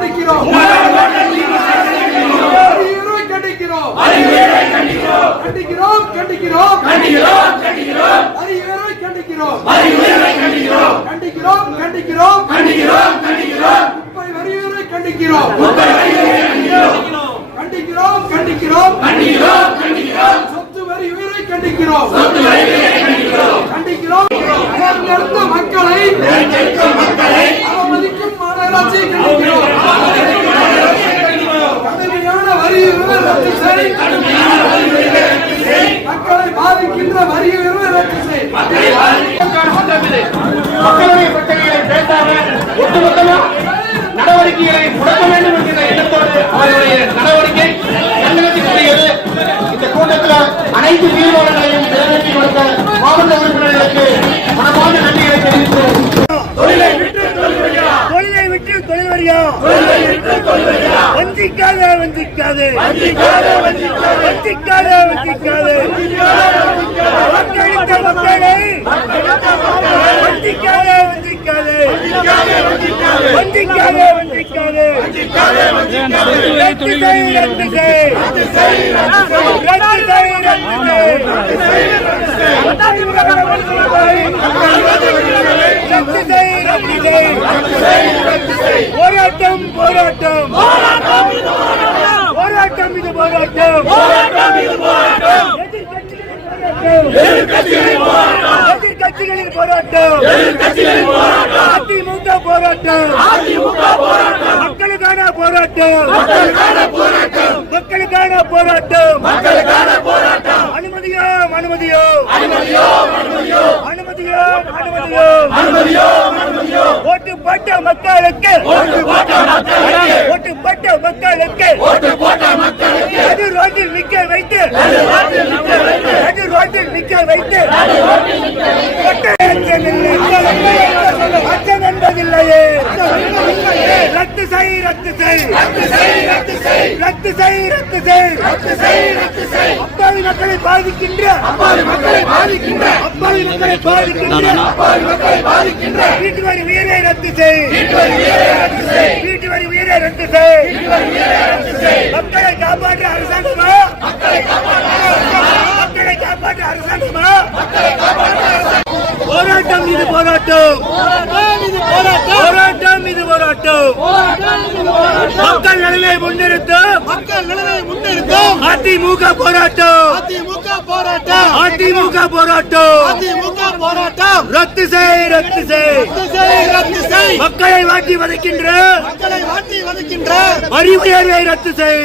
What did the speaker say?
கண்டிக்கிறோம் கண்டிக்கிறோம் கண்டிக்கிறோம் கண்டிக்கிறோம் கண்டிக்கிறோம் கண்டிக்கிறோம் குப்பை வரியுரை கண்டிக்கிறோம் கண்டிக்கிறோம் கண்டிக்கிறோம் சொத்து வரி உயிரை கண்டிக்கிறோம் கண்டிக்கிறோம் தேர்ந்தெடுத்த மக்களை அவமதிக்கும் மாநகராட்சியை கண்டிக்கிறோம் கடுமையான வரி உயர்வை ரத்து செய் மக்களை பாதிக்கின்ற வரி உயர்வை ரத்து செய் மக்களுடைய பிரச்சனைகளை பேசாம ஒட்டுமொத்தமாக நடவடிக்கைகளை முடக்க வேண்டும் என்கிற எண்ணத்தோடு அவருடைய நடவடிக்கை கண்டனத்திற்குரியது. இந்த கூட்டத்தில் அனைத்து தீர்மானங்களையும் நிறைவேற்றி கொடுத்த மாவட்ட உறுப்பினர்களுக்கு மனமார்ந்த நன்றிகளை தெரிவிக்கிறோம். தொழிலை விட்டு தொழில் வருகிறா வஞ்சிக்காதே வஞ்சிக்காதே வஞ்சிக்காதே வஞ்சிக்காதே மக்களுக்கு மக்களை வஞ்சிக்காதே வஞ்சிக்காதே வஞ்சிக்காதே வஞ்சிக்காதே ரத்து செய் ரத்து செய் ரத்து செய் போராட்டம் போராட்டம் போராட்டம் இது போராட்டம் எதிர்கட்சிகளின் போராட்டம் அதிமுக போராட்டம் மக்களுக்கான போராட்டம் மக்களுக்கான போராட்டம் அனுமதியோம் அனுமதியோம் அனுமதியோம் அனுமதியோம் ஓட்டுப்பட்ட மக்களுக்கு ஓட்டுப்பட்ட மக்களுக்கு அது ரோட்டில் நிக்க வைத்து அது ரோட்டில் நிக்க வைத்து அச்சம் என்பதில்லையே ரத்து செய் ரத்து செய் ரத்து செய் ரத்து செய் அப்பாவி மக்களை பாதிக்கின்ற வீட்டு வரி உயரை ரத்து செய் வீட்டு வரி உயரை ரத்து செய் மக்களை காப்பாற்ற அரசாங்கமா மக்களை காப்பாற்ற அரசாங்கமா போராட்டம் இது போராட்டம் போராட்டம் இது போராட்டம் மக்கள் நலனை முன்னிறுத்தும் அதிமுக போராட்டம் அதிமுக போராட்டம் ரத்து செய் ரத்து செய் மக்களை வாட்டி வதைக்கின்ற வரி உயர்வை ரத்து செய்